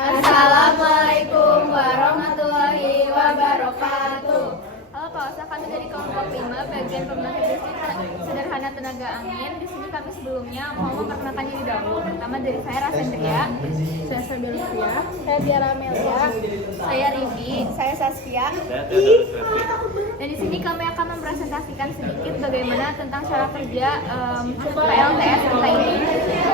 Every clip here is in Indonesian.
Assalamualaikum warahmatullahi wabarakatuh. Halo Pak Osa, kami dari kelompok 5 bagian pembangkit listrik sederhana tenaga angin. Di sini kami sebelumnya mau memperkenalkan diri dahulu. Pertama dari saya Rasendria, Saya Sabelvia, saya Tiara Amelia, saya Ridi, saya Saskia. dan di sini kami akan mempresentasikan sedikit bagaimana tentang cara kerja PLTS kita ini.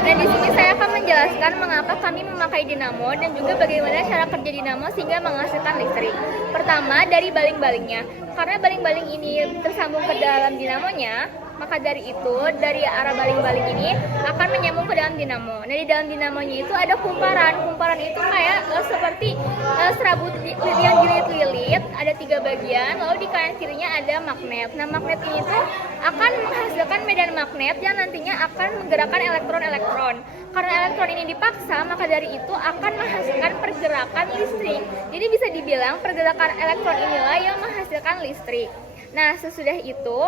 Dan di sini saya akan menjelaskan mengapa kami memakai dinamo dan juga bagaimana cara kerja dinamo sehingga menghasilkan listrik. Pertama dari baling-balingnya. Karena baling-baling ini tersambung ke dalam dinamonya, maka dari itu dari arah baling-baling ini akan menyambung ke dalam dinamo. Nah, di dalam dinamonya itu ada kumparan. Kumparan itu kayak seperti serabut yang dililit-lilit, ada 3 bagian, lalu di kanan kirinya ada magnet. Nah, magnet ini tuh akan menghasilkan medan magnet yang nantinya akan menggerakkan elektron-elektron. Karena elektron ini dipaksa, maka dari itu akan menghasilkan pergerakan listrik. Jadi bisa dibilang pergerakan elektron inilah yang menghasilkan listrik. Nah, sesudah itu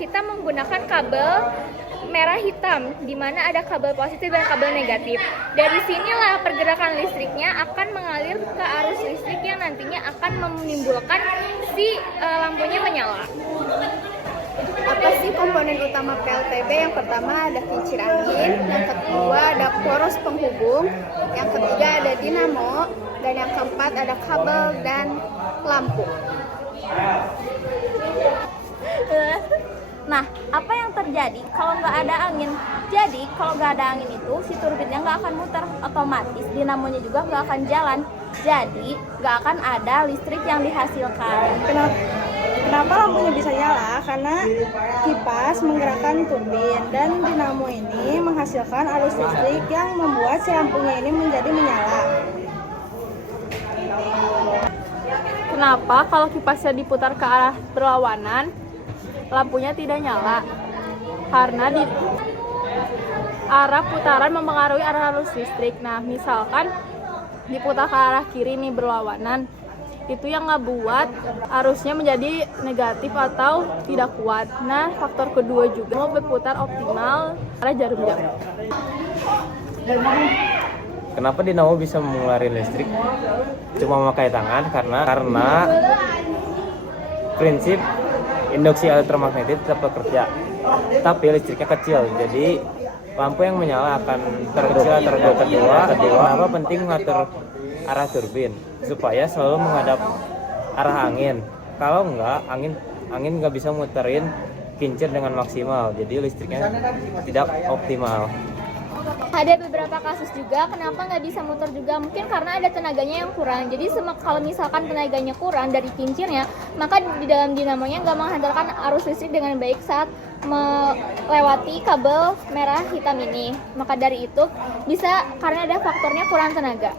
kita menggunakan kabel merah hitam, di mana ada kabel positif dan kabel negatif. Dari sinilah pergerakan listriknya akan mengalir ke arus listrik yang nantinya akan menimbulkan si lampunya menyala. Apa sih komponen utama PLTB? Yang pertama ada kincir angin, yang kedua ada poros penghubung, yang ketiga ada dinamo, dan yang keempat ada kabel dan lampu. Nah, apa yang terjadi kalau nggak ada angin? Jadi, kalau nggak ada angin itu, si turbinnya nggak akan muter, otomatis dinamonya juga nggak akan jalan. Jadi, nggak akan ada listrik yang dihasilkan. Kenapa lampunya bisa nyala? Karena kipas menggerakkan turbin dan dinamo ini menghasilkan arus listrik yang membuat si lampunya ini menjadi menyala. Kenapa kalau kipasnya diputar ke arah berlawanan, lampunya tidak nyala? Karena di arah putaran mempengaruhi arah arus listrik. Nah, misalkan diputar ke arah kiri nih berlawanan, itu yang nggak buat arusnya menjadi negatif atau tidak kuat. Nah, faktor kedua juga mau berputar optimal arah jarum jam. Kenapa dinamo bisa mengeluarkan listrik cuma memakai tangan? Karena prinsip induksi elektromagnetik tetap bekerja, tapi listriknya kecil. Jadi lampu yang menyala akan terkecil. Kedua, kenapa penting mengatur arah turbin supaya selalu menghadap arah angin. Kalau enggak, angin nggak bisa muterin kincir dengan maksimal. Jadi listriknya tidak optimal. Ada beberapa kasus juga kenapa nggak bisa muter juga, mungkin karena ada tenaganya yang kurang. Jadi kalau misalkan tenaganya kurang dari kincirnya, maka di dalam dinamonya nggak menghantarkan arus listrik dengan baik saat melewati kabel merah hitam ini. Maka dari itu bisa karena ada faktornya kurang tenaga.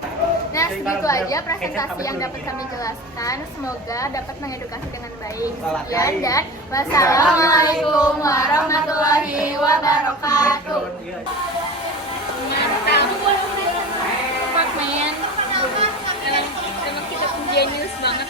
Nah, segitu aja presentasi yang dapat kami jelaskan. Semoga dapat mengedukasi dengan baik. Sekian dan wassalamualaikum warahmatullahi wabarakatuh. Mantap, Pak Men. Emang kita genius banget.